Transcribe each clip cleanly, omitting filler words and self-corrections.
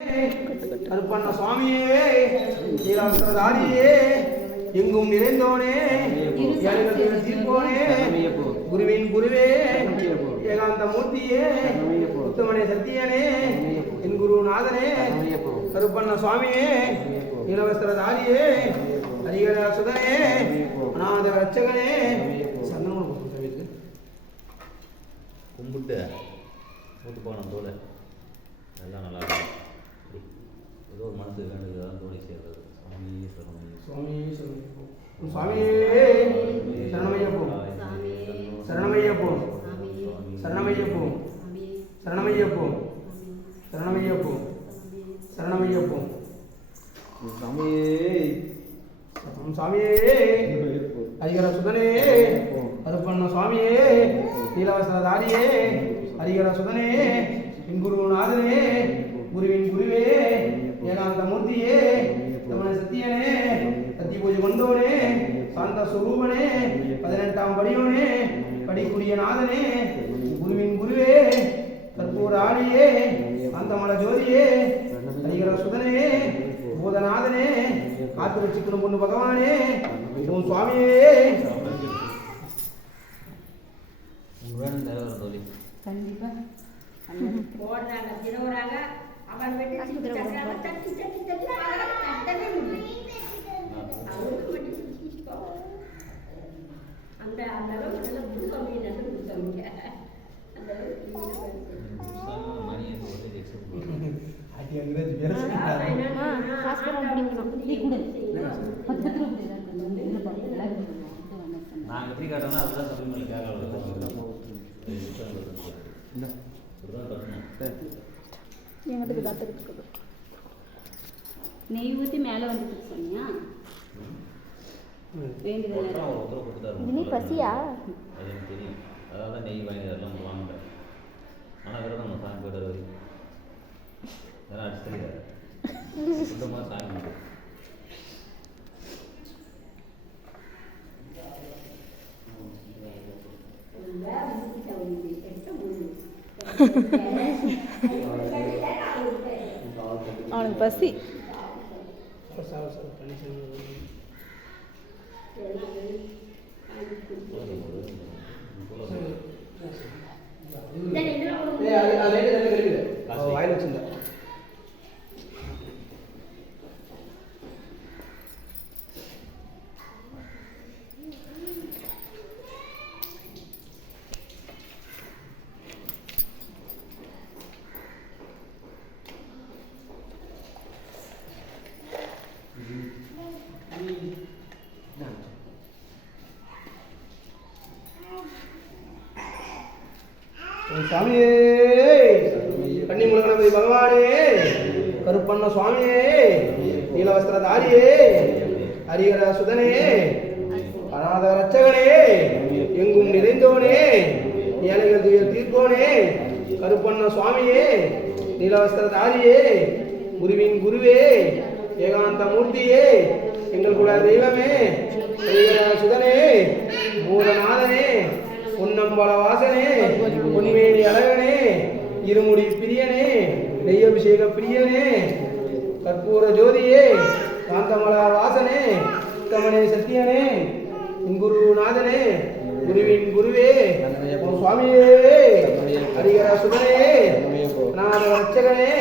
கருப்பண்ண சுவாமியே, நீலாவஸ்திரதாரியே, எங்கும் நிறைந்தோனே, ஏழைகள் தீர்ப்போனே, குருவின் குருவே, ஏகாந்த மூர்த்தியே, உத்தமனே சத்தியனே, என் குருநாதனே, கருப்பண்ண சுவாமியே, நீலாவஸ்திரதாரியே, ஹரிஹர சுதனே, அநாத ரட்சகனே, கும்பிட்டு மூட்டு போகணும் தோலை எல்லாம் நல்லா இருக்கும். ஏதோ ஒரு மனசு வேண்டுதான் தோழி சேர்றது. சுவாமி சுவாமியே சரணமையப்போ, சரணமையப்போ, சரணமையப்போ, சரணமையப்போ, சரணமையப்போ, சரணமையப்போ, சுவாமியே ஹரிஹர சுதனே, கருப்பண்ண சுவாமியே, நீலாவஸ்திரதாரியே, ஹரிஹர சுதனே, என் குருநாதனே, குருவின் குருவே, ஏகாந்த மூர்த்தியே, உத்தமனே சத்தியனே, சத்தி பூஜை கொண்டோனே, சாந்த சுரூபனே, 18ஆம் படியோனே, படிக்குரிய நாதனே, குருவின் குருவே, கற்பூர ஆடியே, காந்தமல ஜோதியே, ஹரிஹர சுதனே, பூதநாதனே, காத்து வச்சுக்கணும் பொண்ணு பகவானே, உன் சுவாமியே. கண்டிப்பா போடுறாங்க தினவராங்க அவன் வெட்டி தட்டி தட்டி தட்டி கட்டவே அந்த அந்த அளவுக்கு நல்லா புதுக்கம்மி நல்ல புதுக்கம்மிங்க அந்த நாங்கள் எப்படி காட்டோம்னா அதுதான் சபரிமலை நெய் ஊற்றி மேலே வந்துட்டு சொன்னியா வேண்டியது பசியா அது எனக்கு தெரியும். அதாவது தான் நெய் வாங்கி அதெல்லாம் வாங்க. ஆனால் விரதம் நம்ம சாமி போய்ட்டு வரைக்கும் அதெல்லாம் அடிச்சு தெரியாது சுத்தமாக சாமி மட்டும் அவனுக்கு பசி வாயில் வச்சிருந்தா சுவாமியே, கன்னிமுலகணபதி பகவானே, கருப்பண்ண சுவாமியே, நீலவஸ்திரதாரியே, ஹரிஹர சுதனே, அநாத ரட்சகனே, எங்கும் நிறைந்தோனே, ஏழைகள் துயர் தீர்ப்போனே, கருப்பண்ண சுவாமியே, நீலவஸ்திரதாரியே, குருவின் குருவே, ஏகாந்த மூர்த்தியே, எங்கள் குல தெய்வமே, ஹரிஹர சுதனே, பூதநாதனே, பொன்னம்பல வாசனே, பொன்மேனி அழகனே, இருமுடி பிரியனே, நெய்யபிஷேக பிரியனே, கற்பூர ஜோதியே, காந்தமல வாசனே, உத்தமனே சத்தியனே, குருநாதனே, குருவின் குருவே, சுவாமியே, ஹரிஹர சுதனே, அநாத ரட்சகனே,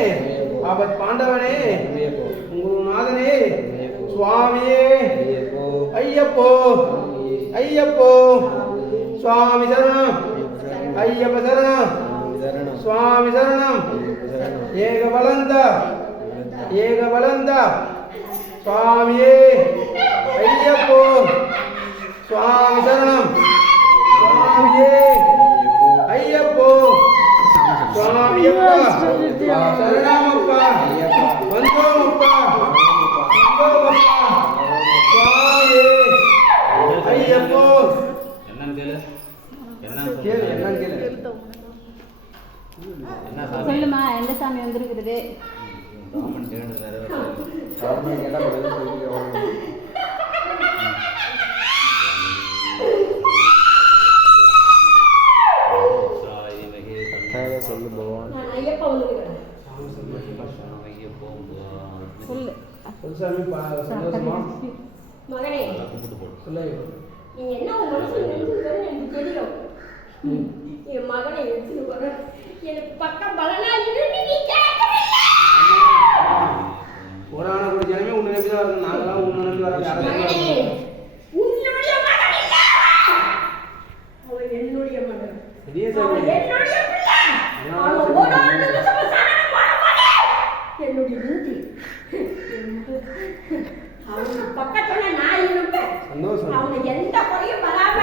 ஆபத் பாண்டவனே, குருநாதனே, சுவாமியே, ஐயப்போ ஐயப்போ, சுவாமி சரணம், ஐயப்ப சரணம், சுவாமி சரணம், ஏக பலந்த ஏக பலந்த, சுவாமியே, ஐயப்போ, சுவாமி சரணம், சுவாமியே, ஐயப்போ, சுவாமியப்பா, சரணமப்பா, வந்தோமப்பா, வந்தோமப்பா, சுவாமியே, ஐயப்போ. சொல்லுமா எந்த சாமி வந்திருக்குது சொல்லு பகவான். சொல்லு. சாமி சந்தோஷமா மகனே நல்லா கும்பிட்டு போடு. சொல்லுங்க. நீ என்ன உன் மனசுல நினைச்சிருக்கன்னு எனக்கு தெரியும். என் மகனை எடுத்துட்டு வர எனக்கு பக்கம் பலனா இருந்து நீ கேட்கவில்லை. புராண கூட ஜனமே உன்னை நம்பி தான் வரணும். நாங்களாம் உன்னை நம்பி வர மகனே, உன்னுடைய மகன் இல்ல. அவன் என்னுடைய மகன். அவன் என்னுடைய பிள்ளை. அவன் ஒரு நிமிஷம் சரணம் போடமாட்டே. என்னுடைய மூர்த்தி. அவன் பக்கத்துல நான் இருப்பேன். சந்தோஷம். அவன் எந்த குறையும் வராம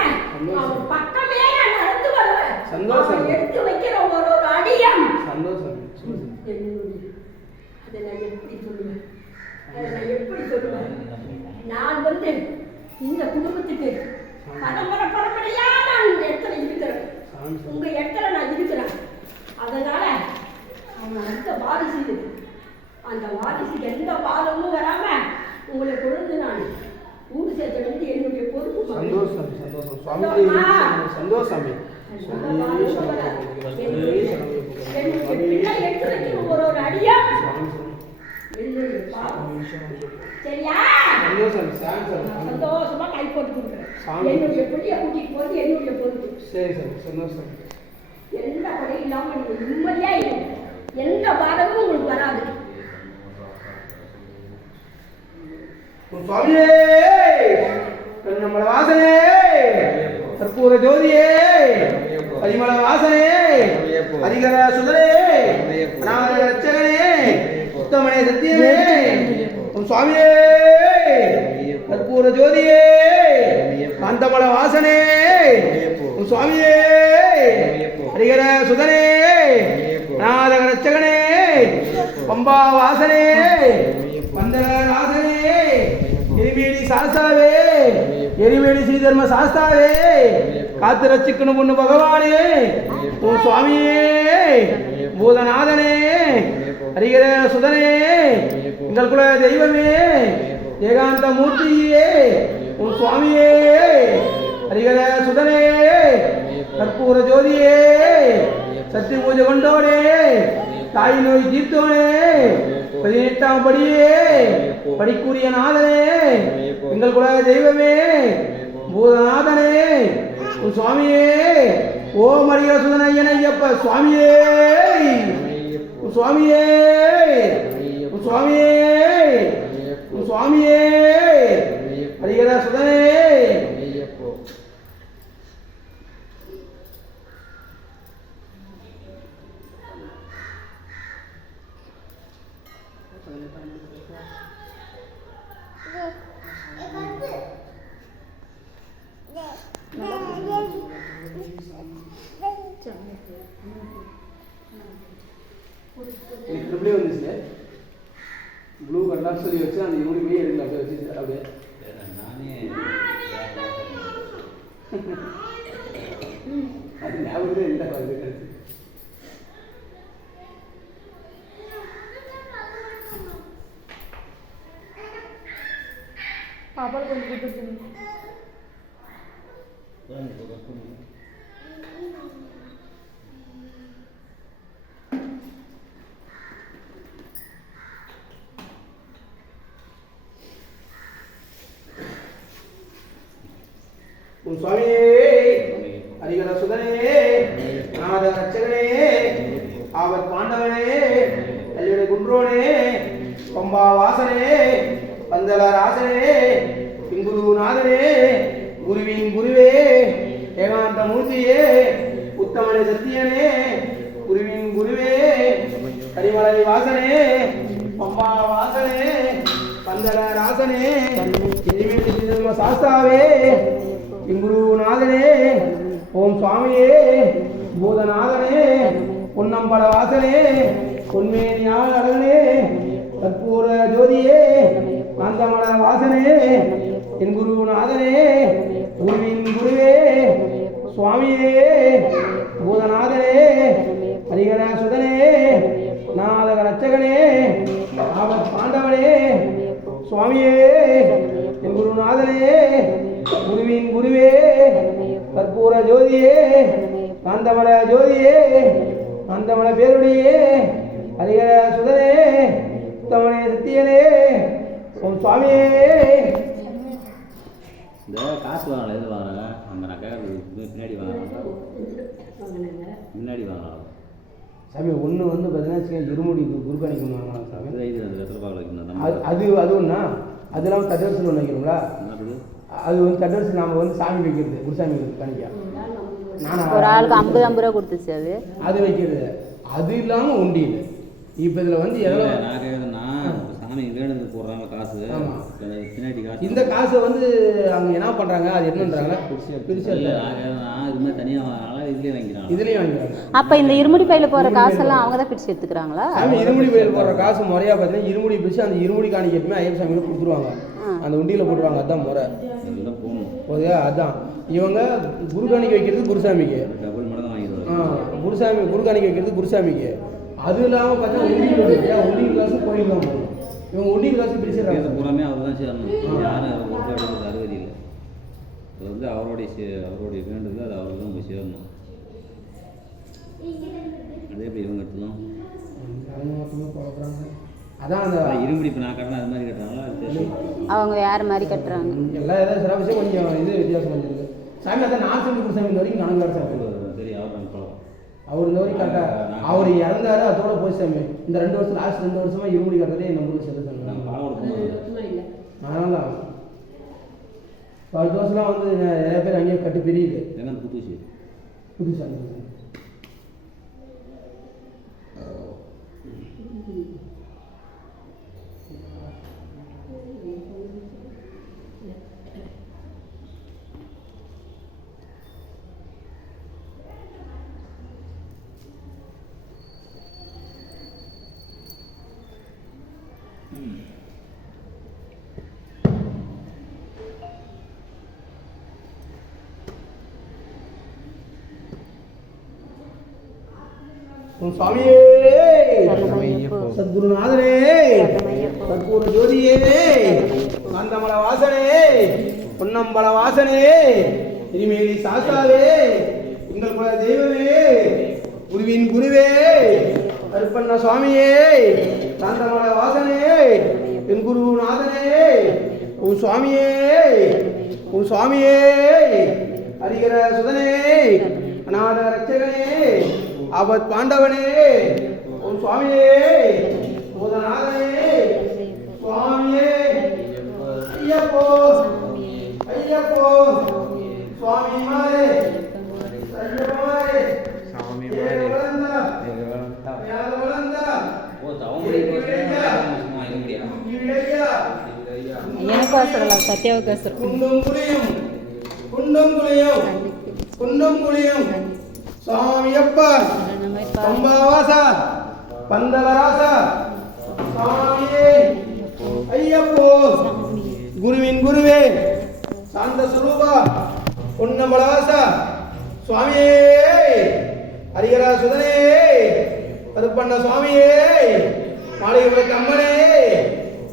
அவன் பக்கமே நான் நடந்து வருவேன். சந்தோஷம். அவன் எடுத்து வைக்கிற ஒரு அடியம் சந்தோஷம். என்னுடைய. அதை நான் எப்படி சொல்லுவேன்? நான் வந்து இந்த குடும்பத்துக்கு பரம்பரையா நான் இந்த இடத்துல இருக்கிறேன். உங்க இடத்துல நான் இருக்கிறேன். அதனால அவன் அடுத்த வாரிசு இது. அந்த வாரிசுக்கு எந்த பாதமும் வராம உங்களை கொண்டு நான் ஊடு சேர்த்த வந்து என்னுடைய பொறுப்பு. சந்தோஷம். சந்தோஷம். சுவாமி சந்தோஷம். என்னுடைய பிள்ளை எடுத்து வைக்கிற ஒரு அடியா சரியா? சந்தோஷமா கை போட்டு கொடுக்குறேன். என்னுடைய பிள்ளைய கூட்டிட்டு போது என்னுடைய பொறுப்பு. சரி சார். சந்தோஷம். எந்த குறை இல்லாம நீங்க நிம்மதியா இருக்கும். எந்த பாதமும் உங்களுக்கு வராது. சுவாமியே கண்ணமல வாசனே கற்பூர ஜோதியே பரிமள வாசனே ஹரிகர சுதனே அநாத ரட்சகனே உத்தமனே சத்தியனே சுவாமியே கற்பூர ஜோதியே காந்தமல வாசனே சுவாமியே ஹரிகர சுதனே அநாத ரட்சகனே பம்பா வாசனே வந்தன ராசனே எரிமேடி சாஸ்தாவே எரிமேடி ஸ்ரீதர்ம சாஸ்தாவே காத்து ரட்சிக்கணும் பொண்ணு பகவானே ஓ சுவாமியே பூதநாதனே ஹரிகர சுதனே எங்கள் குல தெய்வமே ஏகாந்த மூர்த்தியே ஓ சுவாமியே ஹரிகர சுதனே கற்பூர ஜோதியே சத்திய பூஜை கொண்டோனே தாய் நோய் தீர்த்தோனே 18ஆம் படியே படிக்குரிய நாதனே எங்கள் குல தெய்வமே பூதநாதனே சுவாமியே ஓம் ஹரிகர சுதனையனையப்ப சுவாமியே சுவாமியே சுவாமியே சுவாமியே ஹரிகர சுதனே ப்ளூ கலர் சொல்லி வச்சு அந்த யூனிமே எடுக்கல அப்படியே வச்சு அப்படியே அது ஞாபகமே இல்லை கிடைச்சு பாப்பாவுக்கு கொஞ்சம் கொடுத்துருக்கீங்க. சுவாமியே ஹரிகர சுதனே நாத ரட்சகனே ஆவர் பாண்டவனே கல்லுடை குன்றோனே பம்பா வாசனே பந்தல ராசனே பிங்குருநாதனே குருவின் குருவே ஏகாந்த மூர்த்தியே உத்தமனே சத்தியனே குருவின் குருவே கரிமலை வாசனே பம்பா வாசனே பந்தல ராசனே சாஸ்தாவே பிங்குருநாதனே ஓம் சுவாமியே பூதநாதனே பொன்னம்பல வாசனே பொன்மேனியால் அழகனே கற்பூர ஜோதியே காந்தமல வாசனே என் குருநாதனே குருவின் குருவே சுவாமியே பூதநாதனே ஹரிகர சுதனே நாதக ரட்சகனே ஆபத் பாண்டவனே சுவாமியே என் குருநாதனே குருவின் குருவே கற்பூர ஜோதியே காந்தமல ஜோதியே காந்தமல பேருடையே ஹரிகர சுதனே உத்தமனே சத்தியனே ஓம் சுவாமியே. இந்த காசு வாங்கலாம் எது வாங்குறாங்க அந்த நகை பின்னாடி வாங்கலாம் முன்னாடி வாங்கலாம் சாமி ஒன்று வந்து பார்த்தீங்கன்னா இருமுடி குருக்காணிக்கு வாங்கலாம் சாமி. இது அந்த வெத்தலை வைக்கணும் அது ஒன்றா அது இல்லாமல் தட்டவரிசல் ஒன்று வைக்கிறோங்களா? அது வந்து தட்டவரிசல் நாம் வந்து சாமி வைக்கிறது குருசாமி காணிக்கா ஒரு ஆளுக்கு 50 ரூபா கொடுத்துச்சு அது வைக்கிறது. அது இல்லாமல் உண்டியல். இப்போ இதில் வந்து எவ்வளோ நான் கேட்குறேன்னா சாமி வேணுது போடுறாங்க காசு பின்னாடி காசு இந்த காசை வந்து அவங்க என்ன பண்ணுறாங்க அது என்னன்றாங்க பிரிச்சு இல்லை நான் கேட்குறேன்னா இதுமாதிரி தனியாக வாங்கினாலும் இதுலேயே வாங்கிக்கிறாங்க இதுலேயும் வாங்கிக்கிறாங்க. அப்போ இந்த இருமுடி பையில போகிற காசெல்லாம் அவங்க தான் பிரித்து எடுத்துக்கிறாங்களா? சாமி இருமுடி பையில் போடுற காசு முறையாக பார்த்தீங்கன்னா இருமுடி பிரித்து அந்த இருமுடி காணிக்கட்டுமே ஐயப்ப சாமியில் கொடுத்துருவாங்க. அந்த உண்டியில் போட்டுருவாங்க. அதுதான் முறை போகணும் ஓகே. அதுதான் இவங்க குரு காணிக்க வைக்கிறது குருசாமிக்கு டபுள் மடங்கு வாங்கிடுவாங்க. குருசாமி குரு காணிக்க வைக்கிறது குருசாமிக்கு. அது இல்லாமல் பார்த்தீங்கன்னா உண்டியல் காசு கோயில் தான் போகணும். இவங்க உண்டியல் காசு பிரிச்சுடுறாங்க. பூராமே அவர் தான் சேரணும். யாரும் ஒரு ரூபாய் எடுக்கிறது அறுபது இல்லை. அது வந்து அவருடைய வேண்டுதல் அது அவருக்கு தான் போய் சேரணும். அதே எப்படி இவங்க எடுத்துலாம் அதான் அந்த இருமுடி இப்போ நான் கட்டணும் அது மாதிரி கட்டுறாங்களா அது தெரியும். அவங்க வேறு மாதிரி கட்டுறாங்க. எல்லா ஏதாவது சில விஷயம் கொஞ்சம் இது வித்தியாசம் வந்துருக்கு சாமி. அதான் நான் சொல்லி குருசாமி இந்த வரைக்கும் கணக்கு வேறு சாமி தெரியும். அவர் நம்ம பழம் அவர் இந்த வரைக்கும் கரெக்டாக அவர் இறந்தாரு அதோட போய் சாமி. இந்த 2 வருஷம் லாஸ்ட் 2 வருஷமா இருமுடி கட்டுறதே நம்ம ஊருக்கு சேர்த்து சாமி. நாங்கள் பழம் கொடுக்கணும். அதனால தான் 10 வருஷம்லாம் வந்து நிறைய பேர் அங்கேயே கட்டு பிரியுது. எங்கே புதுசு புதுசாமி சுவாமியே சத்குருநாதனே கற்பூர ஜோதியே காந்தமல வாசனே பொன்னம்பல வாசனே திருமேனி சாஸ்தாவே எங்கள் குல தெய்வமே குருவின் குருவே கருப்பண்ண சுவாமியே காந்தமல வாசனே என் குருநாதனே உன் சுவாமியே உன் சுவாமியே ஹரிகர சுதனே அநாத ரட்சகனே ஆபத் பாண்டவனே ஓம் சுவாமியே போதநாதனே சுவாமியே ஐயப்போ ஐயப்போ சுவாமி மாரே ஐயப்பமாரே சுவாமி மாரே எனக்கோசரம் சத்யாவுக்கோசரம் குண்டம் குளியும் சுவாமியப்பா பம்பாவாசா பந்தலராசா சுவாமியே ஐயப்போ குருவின் குருவே சாந்த சுரூபா பொன்னம்பலவாசா சுவாமியே ஹரிகரா சுதனே கருப்பண்ண சுவாமியே மாளிகை அம்மனே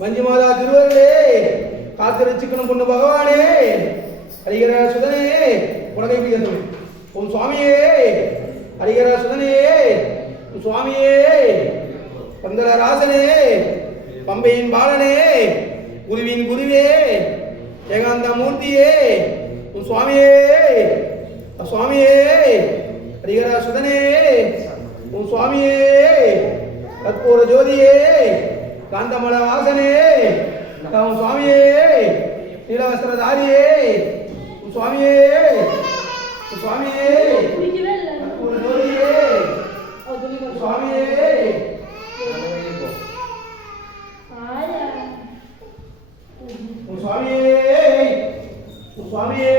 வஞ்சி மாதா திருவருளே காத்திருச்சிக்கணும் பொண்ணு பகவானே ஹரிகரா சுதனே உலகை பிடிக்கணும். ஓம் சுவாமியே ஹரிகரா சுதனே ஓம் சுவாமியே பந்தலராசனே பம்பையின் பாலனே குருவின் குருவே ஏகாந்த மூர்த்தியே ஓம் சுவாமியே சுவாமியே ஹரிகரா சுதனே ஓம் சுவாமியே கற்பூர ஜோதியே காந்தமல வாசனே ஓம் சுவாமியே நீலவஸ்திரதாரியே ஓம் சுவாமியே சுவாமியே கற்பூர ஜோதியே சுவாமியே சுவாமியே சுவாமியே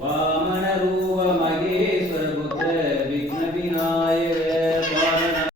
வா